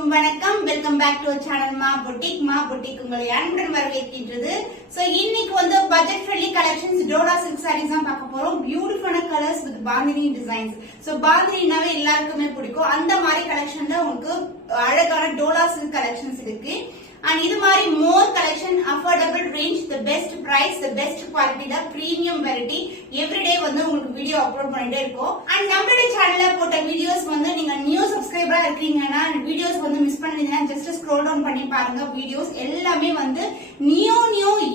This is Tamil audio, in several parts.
அனைவருக்கும் வணக்கம். Welcome back to channel Maa boutique உங்களை அன்புடன் வரவேற்கின்றது. சோ இன்னைக்கு வந்து budget friendly collections Dola silk sarees தான் பார்க்க போறோம். பியூட்டிஃபுல்லான colours with bandhani designs. So பாந்தினினாவே எல்லாருக்குமே பிடிக்கும். அந்த மாதிரி கலெக்ஷன்ல உங்களுக்கு அழகான டோலா சில்க் கலெக்ஷன்ஸ் இருக்கு. And இது மாதிரி more collection, affordable range, the best price, the best quality, the premium variety everyday வந்து உங்களுக்கு வீடியோ அப்லோட் பண்ணிட்டே இருக்கோம். And நம்மளுடைய சேனல்ல போட்ட வீடியோஸ் வந்து நீங்க நியூ சப்ஸ்கிரைபரா இருக்கீங்கன்னா வீடியோஸ் வந்து மிஸ் பண்ணிட்டீங்கன்னா ஜஸ்ட் ஸ்க்ரோல் டவுன் பண்ணி பாருங்க. வீடியோஸ் எல்லாமே வந்து நியூ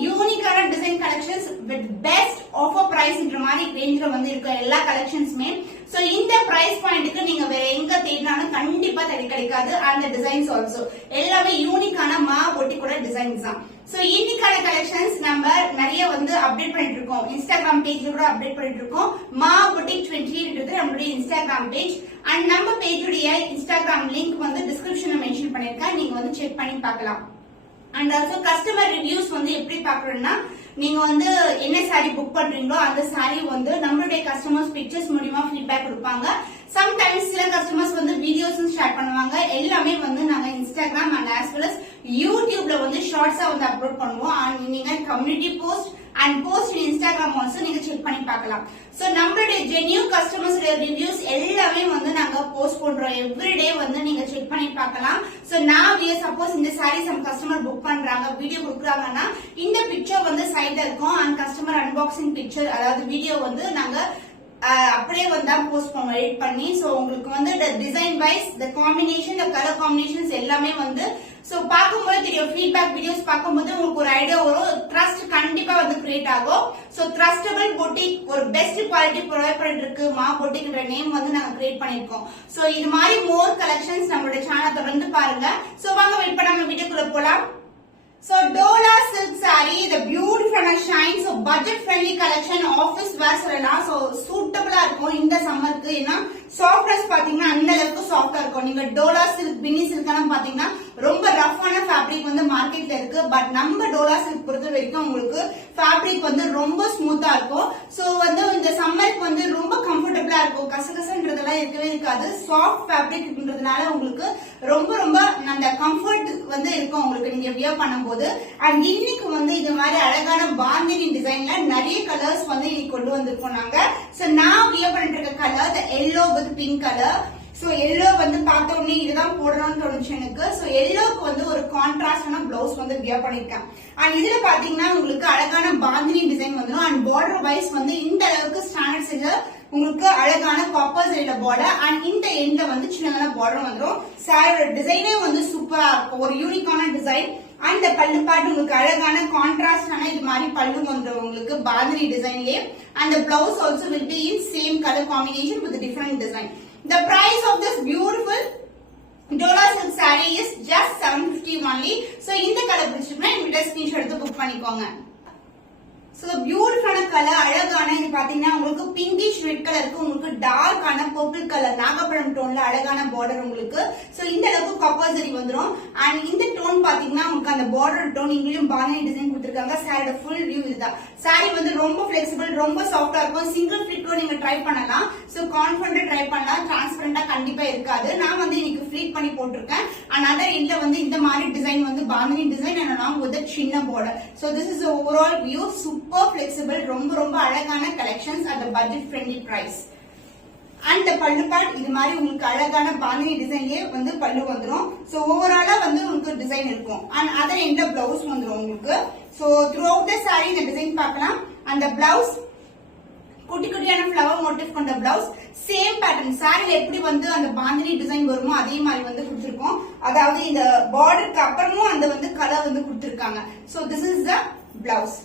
யூனிக்கான design collections with best offer பிரைஸ்ன்ற மாதிரி ரேஞ்ச்ல வந்து இருக்க எல்லா கலெக்ஷன்ஸ்மே. சோ இந்த பிரைஸ் பாயிண்ட்க்கு நீங்க வேற எங்க தேடினாலும் கண்டிப்பா கிடைக்காது. அந்த டிசைன்ஸ் ஆல்சோ எல்லாமே யூனிக்கான மா பொட்டிக்கோட டிசைன்ஸ் தான். சோ இன்னைக்கான கலெக்ஷன்ஸ் நம்ம நிறைய வந்து அப்டேட் பண்ணிட்டு இருக்கோம். இன்ஸ்டாகிராம் பேஜ்ல கூட அப்டேட் பண்ணிட்டு இருக்கோம். மா பொட்டிக் 20 நம்மளுடைய இன்ஸ்டாகிராம் பேஜ். அண்ட் நம்ம பேஜுடைய இன்ஸ்டாகிராம் லிங்க் வந்து டிஸ்கிரிப்ஷன்ல மென்ஷன் பண்ணிருக்கேன். நீங்க வந்து செக் பண்ணி பார்க்கலாம். அண்ட் ஆல்சோ கஸ்டமர் ரிவ்யூஸ் வந்து எப்படி பாக்குறோம்னா, நீங்க வந்து என்ன சாரி புக் பண்றீங்களோ அந்த சாரி வந்து நம்மளுடைய கஸ்டமர்ஸ் பிக்சர்ஸ் மூலமா ஃபீட்பேக் கொடுப்பாங்க. சம்டைம்ஸ் சில கஸ்டமர்ஸ் வந்து வீடியோஸ் ஷேர் பண்ணுவாங்க. எல்லாமே வந்து நாங்க Instagram and as well as யூடியூப்ல வந்து ஷார்ட்ஸா வந்து அப்லோட் பண்ணுவோம். அண்ட் நீங்க community post and post in Instagram also நீங்க செக் பண்ணி பார்க்கலாம். சோ நம்மளுடைய ஜென்யூன் கஸ்டமர்ஸ் ரிவ்யூஸ் எல்லாமே வந்து நாங்க போஸ்ட் பண்றோம். எவ்ரிடே வந்து நீங்க செக் பண்ணி பார்க்கலாம். சோ நான் சப்போஸ் இந்த சாரி சம் கஸ்டமர் புக் பண்றாங்க, வீடியோ கொடுக்குறாங்கன்னா இந்த பிக்சர் வந்து சைட்ல இருக்கும். அண்ட் கஸ்டமர் அன்பாக்சிங் பிக்சர், அதாவது வீடியோ வந்து நாங்க அப்படியே வந்து போஸ்ட் பண்ணுவோம் எடிட் பண்ணி. சோ உங்களுக்கு வந்து design wise the combination, the colour combinations எல்லாமே வந்து சோ பாக்கும்போது தெரியும். ஃபீட்பேக் வீடியோஸ் பாக்கும்போது உங்களுக்கு ஒரு ஐடியா வரும். ட்ரஸ்ட் கண்டிப்பா வந்து கிரியேட் ஆகும். சோ ட்ரஸ்டபிள் பொட்டிக், ஒரு பெஸ்ட் குவாலிட்டி ப்ரொவைட் பண்ணிட்டு இருக்கு மா பொட்டிக்ன்ற நேம் வந்து நாங்க கிரியேட் பண்ணிருக்கோம். சோ இது மாதிரி மோர் கலெக்ஷன்ஸ் நம்மளுடைய சேனல் தொடர்ந்து பாருங்க. சோ வாங்க வெயிட் பண்ணாம வீடியோக்குள்ள போலாம். So Dola silk saree, the beautiful and shine, so budget friendly collection, office wear சொல்லலாம். so suitable இருக்கும் இந்த சம்மருக்கு. ஏன்னா சாஃப்ட்னஸ் பாத்தீங்கன்னா அந்த அளவுக்கு சாஃப்டா இருக்கும். நீங்க டோலா சில்க், பின்னி சில்க் எல்லாம் பாத்தீங்கன்னா ரொம்ப ரஃப்பான ஃபேப்ரிக் வந்து மார்க்கெட்ல இருக்கு. பட் நம்ம டோலா சில்க் பொறுத்த வரைக்கும் உங்களுக்கு ஃபேப்ரிக் வந்து ரொம்ப ஸ்மூத்தா இருக்கும். சோ வந்து இந்த சம்மருக்கு வந்து ரொம்ப கம்ஃபர்டபிளா இருக்கும். கசகசன்றதெல்லாம் இருக்கவே இருக்காது. சாஃப்ட் ஃபேப்ரிக்ன்றதுனால உங்களுக்கு ரொம்ப அந்த கம்ஃபர்ட் வந்து இருக்கும் உங்களுக்கு நீங்க வியர் பண்ணும்போது. அண்ட் இன்னைக்கு வந்து இது மாதிரி அழகான பாந்தினி டிசைன்ல நிறைய கலர்ஸ் வந்து இன்னைக்கு கொண்டு வந்திருக்கோம் நாங்க. சோ நான் வியர் பண்ணிட்டு இருக்க colour the yellow with pink colour. So yellow வந்து பார்த்த உடனே இதுதான் போடணும்னு தோணுச்சு எனக்கு. சோ எல்லோக்கு வந்து ஒரு கான்ட்ராஸ்டான பிளவுஸ் வந்து வியர் பண்ணிருக்கேன். அண்ட் இதுல பாத்தீங்கன்னா உங்களுக்கு அழகான பாந்தினி டிசைன் வந்துடும். அண்ட் பார்டர் வைஸ் வந்து இந்த அளவுக்கு ஸ்டாண்டர்ட் சைஸ்ல உங்களுக்கு அழகான காப்பர் சைடுல பார்டர். அண்ட் இந்த எண்ட்ல வந்து சின்னதான பார்டர் வந்துடும். சாரியோட டிசைனே வந்து சூப்பரா இருக்கும். ஒரு யூனிக்கான டிசைன். அந்த பல்லு பாட்டு உங்களுக்கு அழகான கான்ட்ராஸ்டான இது மாதிரி பல்லு வந்துடும் உங்களுக்கு bandhani டிசைன்லயே. And the blouse also will be in same color combination with a different design. The price of this beautiful Dola silk saree is just 750 only. So இந்த கலர் பிடிச்சிருந்தா இந்த ஸ்கிரீன்ஷாட் எடுத்து புக் பண்ணிக்கோங்க. சோ பியூட்டிஃபுல்லான கலர், அழகான இது பாத்தீங்கன்னா உங்களுக்கு பிங்கிஷ் ரெட் கலருக்கு உங்களுக்கு டார்க்கான பர்பிள் கலர் நாகப்பழம் டோன்ல அழகான பார்டர் உங்களுக்கு. சோ இந்த அளவுக்கு காப்பர் ஜரி வந்துரும். அண்ட் இந்த டோன் பாத்தீங்கன்னா உங்களுக்கு அந்த பார்டர் டோன் இங்கேயும் பாந்தினி டிசைன் கொடுத்திருக்காங்க. சாரியோட ஃபுல் வியூ இதுதான். சாரி வந்து ரொம்ப பிளெக்சிபிள், ரொம்ப சாஃப்டா இருக்கும். சிங்கிள் ஃபிளிட் நீங்க ட்ரை பண்ணலாம். சோ கான்ஃபிடென்ட்டா ட்ரை பண்ணலாம். டிரான்ஸ்பரண்டா கண்டிப்பா இருக்காது. நான் வந்து இன்னைக்கு ஃபிளிட் பண்ணி போட்டிருக்கேன். அண்ட் அதர் எண்ட்ல வந்து இந்த மாதிரி டிசைன் வந்து bandhani design and along with a சின்ன border. So this is the overall view. Super flexible, ரொம்ப அழகான collections at the budget friendly price. And the பல்லு பார்ட் இது மாதிரி உங்களுக்கு அழகான பாந்தினி டிசைன்லயே வந்து பல்லு வந்துரும். சோ ஓவராலா வந்து உங்களுக்கு டிசைன் இருக்கும். அண்ட் அதர் எண்ட்ல பிளவுஸ் வந்துரும் உங்களுக்கு. சோ throughout the saree இந்த டிசைன் பார்க்கலாம். அந்த பிளவுஸ் குட்டி குட்டியான ஃப்ளவர் மோட்டிவ் கொண்ட பிளவுஸ். சேம் பேட்டர்ன் சாரில எப்படி வந்து அந்த பாந்தினி டிசைன் வருமோ அதே மாதிரி வந்து கொடுத்திருக்கோம். அதாவது இந்த பார்டருக்கு அப்புறமும் அந்த வந்து கலர் வந்து கொடுத்திருக்காங்க. So this is the blouse.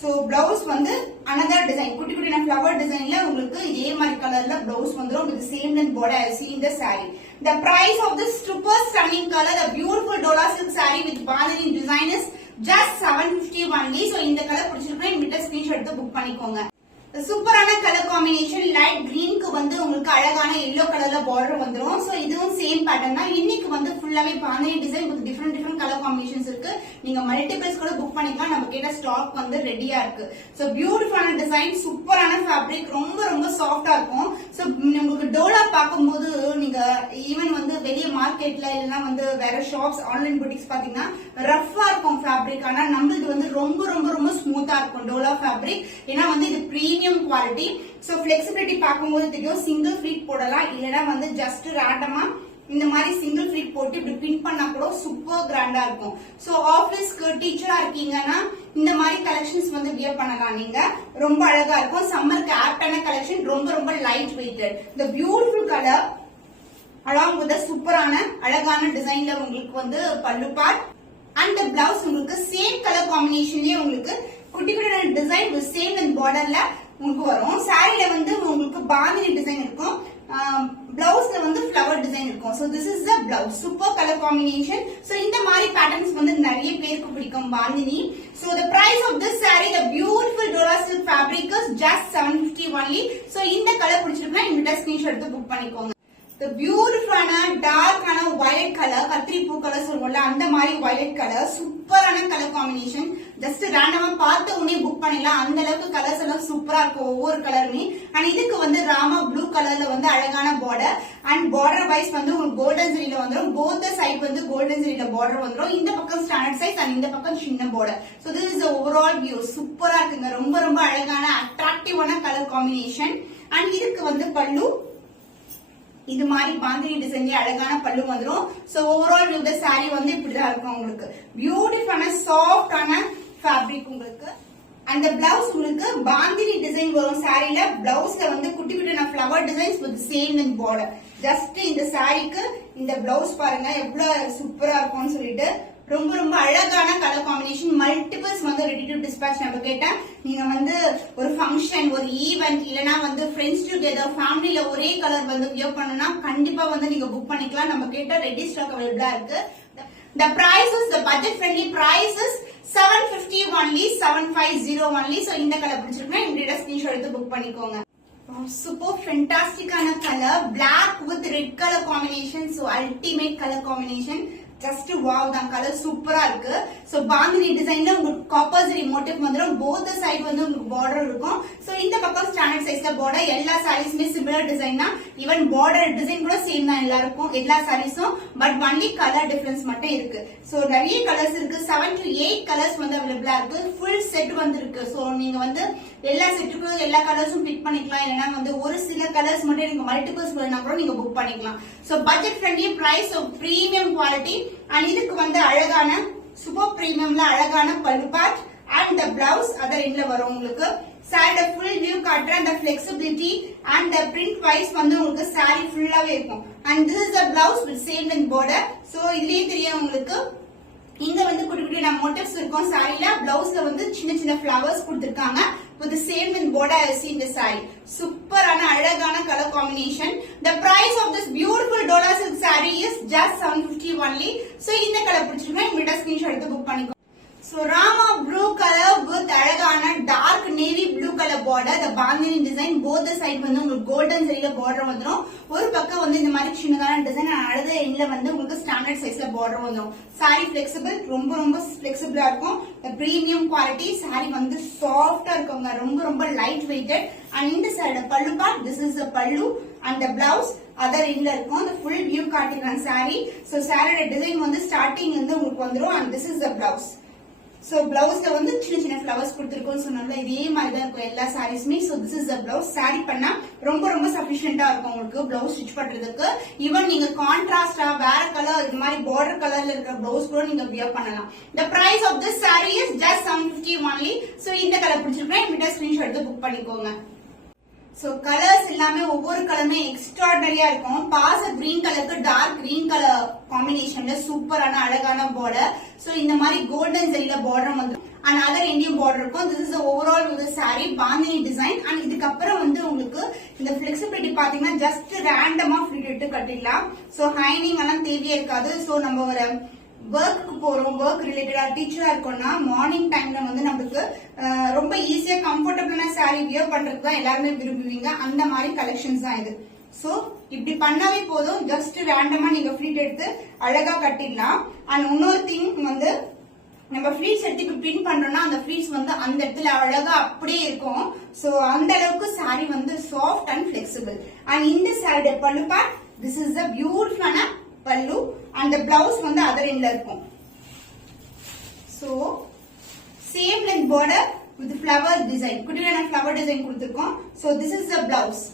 So blouse வந்து another design குட்டி குட்டியான ஃப்ளவர் டிசைன்ல உங்களுக்கு இதே மாதிரி கலர்ல பிளவுஸ் வந்துரும் with same length border I see in the saree. The price of this super stunning color, the beautiful Dola silk saree with bandhani design is just 750 only. So இந்த கலர் பிடிச்சிருக்கா இந்த ஸ்கிரீன்ஷாட் எடுத்து புக் பண்ணிக்கோங்க. சூப்பரான கலர் காம்பினேஷன். லைட் கிரீனுக்கு வந்து உங்களுக்கு அழகான எல்லோ கலர்ல பார்டர் வந்துரும். சோ இதுவும் சேம் பேட்டர்ன் தான். இன்னைக்கு வந்து ஃபுல்லாவே bandhani design with different colour combinations இருக்கு. நீங்க மல்டிபிள்ஸ் கூட புக் பண்ணிக்கலாம். நம்ம கேட்ட ஸ்டாக் வந்து ரெடியா இருக்கு. சோ பியூட்டிஃபுல்லான டிசைன், சூப்பரான ஃபேப்ரிக், ரொம்ப சாஃப்டா இருக்கும். சோ உங்களுக்கு டோலா பார்க்கும்போது நீங்க ஈவன் வந்து வெளியே மார்க்கெட் மார்க்கெட்ல இல்லைன்னா வந்து வேற ஷாப்ஸ் ஆன்லைன் புட்டிக்ஸ் பாத்தீங்கன்னா ரஃபா இருக்கும் ஃபேப்ரிக். ஆனா நம்மளுக்கு வந்து ரொம்ப ரொம்ப ரொம்ப ஸ்மூத்தா இருக்கும் டோலா ஃபேப்ரிக். ஏன்னா வந்து இது பிரீமியம் குவாலிட்டி. சோ பிளெக்சிபிலிட்டி பார்க்கும்போது தெரியும், சிங்கிள் ஃபிளீட் போடலாம், இல்லைன்னா வந்து ஜஸ்ட் ரேண்டமா இந்த மாதிரி சிங்கிள் ஃபிளீட் போட்டு இப்படி பின் பண்ணா கூட சூப்பர் கிராண்டா இருக்கும். சோ ஆபீஸ்க்கு டீச்சரா இருக்கீங்கன்னா இந்த மாதிரி கலெக்ஷன்ஸ் வந்து வியர் பண்ணலாம். நீங்க ரொம்ப அழகா இருக்கும். சம்மருக்கு ஆப்டான கலெக்ஷன், ரொம்ப ரொம்ப லைட் வெயிட்டட். இந்த பியூட்டிஃபுல் கலர் அலாங் வித் சூப்பரான அழகான டிசைன்ல உங்களுக்கு வந்து பல்லு பார்ட் அண்ட் பிளவுஸ் உங்களுக்கு சேம் கலர் காம்பினேஷன்லயே உங்களுக்கு குட்டி குட்டி டிசைன் வித் சேம் அண்ட் பார்டர்ல உங்களுக்கு வரும். சாரில வந்து உங்களுக்கு பாந்தினி டிசைன் இருக்கும், பிளவுஸ்ல வந்து ஃபிளவர் டிசைன் இருக்கும். So this is the blouse. Super colour combination. So இந்த மாதிரி பேட்டர்ன்ஸ் வந்து நிறைய பேருக்கு பிடிக்கும் bandhani. So the price of this saree, the beautiful Dora silk fabric is just 750 only. So இந்த கலர் பிடிச்சிருக்குன்னா இந்த ஸ்கிரீன்ஷாட் எடுத்து புக் பண்ணிக்கோங்க. The beautiful டார்க்கான வயலட் கலர், கத்திரி பூ கலர் சொல்லுவோம்ல அந்த மாதிரி வயலட் கலர், சூப்பரான கலர் காம்பினேஷன். ஜஸ்ட் ரேண்டமா பார்த்த உடனே புக் பண்ணிடலாம், அந்த அளவுக்கு கலர்ஸ் எல்லாம் சூப்பரா இருக்கும் ஒவ்வொரு கலருமே. அண்ட் இதுக்கு வந்து ராமா ப்ளூ கலர்ல வந்து அழகான பார்டர் அண்ட் பார்டர் வைஸ் வந்து உங்களுக்கு கோல்டன் ஜெரியில வந்துடும். போத் சைட் வந்து கோல்டன் ஜெரியில பார்டர் வந்துடும். இந்த பக்கம் ஸ்டாண்டர்ட் சைஸ் அண்ட் இந்த பக்கம் சின்ன border. So this is overall view. சூப்பரா இருக்குங்க, ரொம்ப ரொம்ப அழகான அட்ராக்டிவான கலர் காம்பினேஷன். அண்ட் இதுக்கு வந்து பல்லு இது மாதிரி பாந்தினி டிசைன்ல அழகான பல்லு வந்துடும். சோ ஓவரால் இந்த சாரி வந்து இப்படிதான் இருக்கும். உங்களுக்கு பியூட்டிஃபுல்லான சாஃப்டான ஃபேப்ரிக் உங்களுக்கு. அந்த பிளவுஸ் உங்களுக்கு பாந்தினி டிசைன் வரும் சாரில. பிளவுஸ்ல வந்து குட்டி குட்டி flower designs with same in border. Just இந்த சாரிக்கு இந்த பிளவுஸ் பாருங்க எவ்வளவு சூப்பரா இருக்கும்னு சொல்லிட்டு. ரொம்ப ரொம்ப அழகான கலர் காம்பினேஷன். மல்டிபிள்ஸ் வந்து ரெடி டு டிஸ்பேச். நம்ம கேட்டேன், நீங்க வந்து ஒரு ஃபங்க்ஷன், ஒரு ஈவென்ட், இல்லனா வந்து ஃப்ரெண்ட்ஸ் டுகெதர், ஃபேமிலில ஒரே கலர் வந்து வியர் பண்ணனும்னா கண்டிப்பா வந்து நீங்க புக் பண்ணிக்கலாம். நம்ம கேட்ட ரெடி ஸ்டாக் அவைலபிளா இருக்கு. The prices, the budget friendly price is 750 only, 750 only. So இந்த கலர் பிடிச்சிருக்குன்னா இந்த ஸ்கிரீன்ஷாட் எடுத்து புக் பண்ணிக்கோங்க. சூப்பர் ஃபென்டாஸ்டிக்கான colour, black with red colour combination. So ultimate colour combination. Just wow தான், கலர் சூப்பரா இருக்கு. சோ பாந்தினி டிசைன்ல உங்களுக்கு காப்பர் ஜரி மோட்டிவ் வந்துடும். போத் சைடு வந்து உங்களுக்கு பார்டர் இருக்கும். சோ இந்த பக்கம் ஸ்டாண்டர்ட் சைஸ்ல பார்டர். எல்லா சாரீஸ்மே சிமிலர் டிசைன் தான். ஈவன் பார்டர் டிசைன் கூட சேம் தான் எல்லாருக்கும், எல்லா சாரீஸும். பட் ஒன்லி கலர் டிஃபரன்ஸ் மட்டும் இருக்கு. சோ நிறைய கலர்ஸ் இருக்கு. 7 to 8 கலர்ஸ் வந்து அவைலபிளா இருக்கு. ஃபுல் செட் வந்து இருக்கு. சோ நீங்க வந்து எல்லா செட்டுக்கும் எல்லா கலர்ஸும் பிக் பண்ணிக்கலாம். இல்லைன்னா வந்து ஒரு சில கலர்ஸ் மட்டும் நீங்க மல்டிபிள்ஸ் வேணா கூட நீங்க புக் பண்ணிக்கலாம். So budget friendly price, premium quality. And இதுக்கு வந்து அழகான சூப்பர் பிரீமியம்ல அழகான pallu part and the blouse other எண்ட்ல வரும் உங்களுக்கு. சாரியோட ஃபுல் வியூ காட்டுற அந்த flexibility and the print wise வந்து உங்களுக்கு சாரி ஃபுல்லாவே இருக்கும். And this is the blouse with same in border. So இதுலயே தெரியும் உங்களுக்கு இங்க வந்து குட்டி குட்டி மோட்டிவ்ஸ் இருக்கும் சாரில. பிளவுஸ்ல வந்து சின்ன சின்ன ஃபிளவர்ஸ் கொடுத்திருக்காங்க with the same in border I see in the saree. சூப்பரான அழகான colour combination. The price of this beautiful Dora silk saree is just 750 only. So இந்த கலர் பிடிச்சிருக்கா இந்த ஸ்கிரீன்ஷாட் எடுத்து புக் பண்ணிக்கோ. So Rama blue color with அழகான dark navy blue color border. The bandhani design both the side வந்து உங்களுக்கு golden ஜரியில border வந்துரும். ஒரு பக்கம் வந்து இந்த மாதிரி சின்னதான டிசைன், அடுத்த எண்ட்ல வந்து உங்களுக்கு ஸ்டாண்டர்ட் சைஸ்ல border வந்துரும். saree flexible, ரொம்ப ரொம்ப flexible-ஆ இருக்கும். The premium quality saree வந்து சாஃப்ட்டா இருக்குங்க, ரொம்ப ரொம்ப light weighted. And இந்த side pallu part, this is the pallu and the blouse other எண்ட்ல இருக்கும். the full view காட்டிக்கிறேன் saree. So saree டிசைன் வந்து ஸ்டார்டிங் வந்து உங்களுக்கு வந்துரும். And this is the blouse. So பிளவுஸ்ல வந்து சின்ன சின்ன ஃபிளவர்ஸ் கொடுத்திருக்கோம்னு சொன்னால இதே மாதிரி தான் இருக்கும் எல்லா சாரீஸ்மே. So this is the blouse. saree பண்ணா ரொம்ப ரொம்ப சஃபிஷியன்ட்டா இருக்கும் உங்களுக்கு பிளவுஸ் ஸ்டிச் பண்றதுக்கு. ஈவன் நீங்க கான்ட்ராஸ்டா வேற கலர் இந்த மாதிரி பார்டர் கலர்ல இருக்கிற பிளவுஸ் கூட நீங்க வியர் பண்ணலாம். The price of this saree is just 750 only. So இந்த கலர் பிடிச்சிருக்கா இந்த ஸ்கிரீன்ஷாட் எடுத்து புக் பண்ணிக்கோங்க. சோ கலர்ஸ் எல்லாமே ஒவ்வொரு கலருமே எக்ஸ்ட்ராடனரியா இருக்கும். பாச கிரீன் கலருக்கு டார்க் கிரீன் கலர் காம்பினேஷன்ல சூப்பரான அழகான பார்டர். சோ இந்த மாதிரி கோல்டன் ஜரியில பார்டர் வந்து அண்ட் அதர் இந்தியன் பார்டர் இருக்கும். திஸ் இஸ் ஓவரால் ஒரு சாரி பாந்தினி டிசைன். அண்ட் இதுக்கப்புறம் வந்து உங்களுக்கு இந்த பிளெக்சிபிலிட்டி பாத்தீங்கன்னா ஜஸ்ட் ரேண்டமா ஃபிட் இட்டு கட்டிடலாம். சோ ஹைனிங் எல்லாம் தேவையே இருக்காது. சோ நம்ம ஒரு ஒர்க்கு போறோம், ஒர்க் ரிலேட்டடா டீச்சரா இருக்கோம்னா மார்னிங் டைம்ல வந்து நமக்கு ரொம்ப ஈஸியா கம்ஃபர்டபுளான சாரி வியர் பண்றதுக்கு தான் எல்லாருமே விரும்புவீங்க. அந்த மாதிரி கலெக்ஷன்ஸ் தான் இது. சோ இப்படி பண்ணாவே போதும், ஜஸ்ட் ரேண்டமா நீங்க ஃபிளீட் எடுத்து அழகா கட்டிடலாம். அண்ட் இன்னொரு திங் வந்து நம்ம ஃபிளீட்ஸ் எடுத்து இப்ப பின் பண்றோம்னா அந்த ஃபிளீட்ஸ் வந்து அந்த இடத்துல அழகா அப்படியே இருக்கும். சோ அந்த அளவுக்கு சாரி வந்து சாஃப்ட் அண்ட் பிளெக்சிபிள். அண்ட் இந்த சாரியோட பல்லு பார்ட், திஸ் இஸ் த பியூட்டிஃபுல்லான பல்லு and the blouse வந்து other endல இருக்கும். So same length border with flower design. குட்டியான flower design கொடுத்திருக்கோம். So this is the blouse.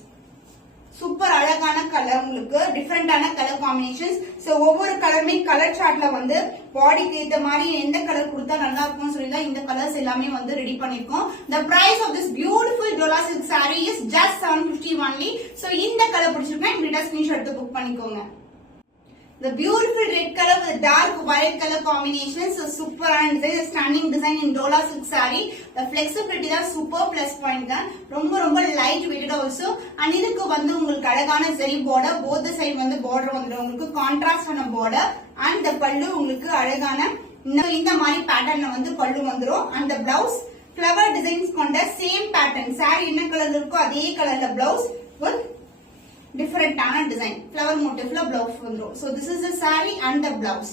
Super அழகான கலர், உங்களுக்கு டிஃபரெண்டான கலர் காம்பினேஷன்ஸ். சோ ஒவ்வொரு கலருமே கலர் சார்ட்ல வந்து பாடிக்கு ஏத்த மாதிரி எந்த கலர் கொடுத்தா நல்லா இருக்கும்னு சொல்லி தான் இந்த கலர்ஸ் எல்லாமே வந்து ரெடி பண்ணிருக்கோம். The price of this beautiful Dola silk saree is just 750 only. So இந்த கலர் பிடிச்சிருக்கா இந்த ஸ்கிரீன்ஷாட் எடுத்து புக் பண்ணிக்கோங்க. The beautiful red color with dark violet color combination. So super and design, stunning design in Dola silk saree. The flexibility தான் super plus point தான். ரொம்ப light weighted also. And இதுக்கு வந்து உங்களுக்கு அழகான zari border, both the side வந்து border வந்துரும். உங்களுக்கு contrast ஆன border and the பல்லு உங்களுக்கு அழகான இந்த மாதிரி patternல வந்து பல்லு வந்துரும். And the blouse flower designs கொண்ட same pattern. saree என்ன கலர்ல இருக்கோ அதே கலர்ல blouse with different design flower motif la blouse vandrum. So this is the saree and the blouse.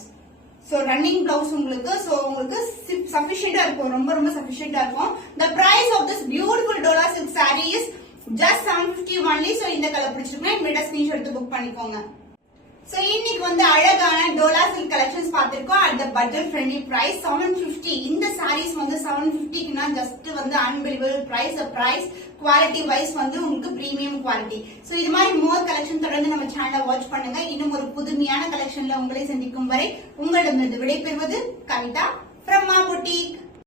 So running blouse உங்களுக்கு so உங்களுக்கு sufficient இருக்கும், ரொம்ப sufficient இருக்கும். The price of this beautiful Dola silk saree is just 750 only. So இந்த கலர் பிடிச்சிருக்கா இந்த ஸ்கிரீன்ஷாட் எடுத்து புக் பண்ணிக்கோங்க. So இன்னைக்கு வந்து அழகான Dola silk collections பார்த்திருக்கோம் at the budget friendly price 750. இந்த sarees வந்து 750 க்குனா just வந்து unbelievable price. The price quality wise வந்து உங்களுக்கு premium quality. So இது மாதிரி more collection தொடர்ந்து நம்ம சேனலை வாட்ச் பண்ணுங்க. இன்னும் ஒரு புதுமையான collectionல உங்களை சந்திக்கும் வரை உங்களிடமிருந்து விடைபெறுவது கவிதா from Ma Boutique.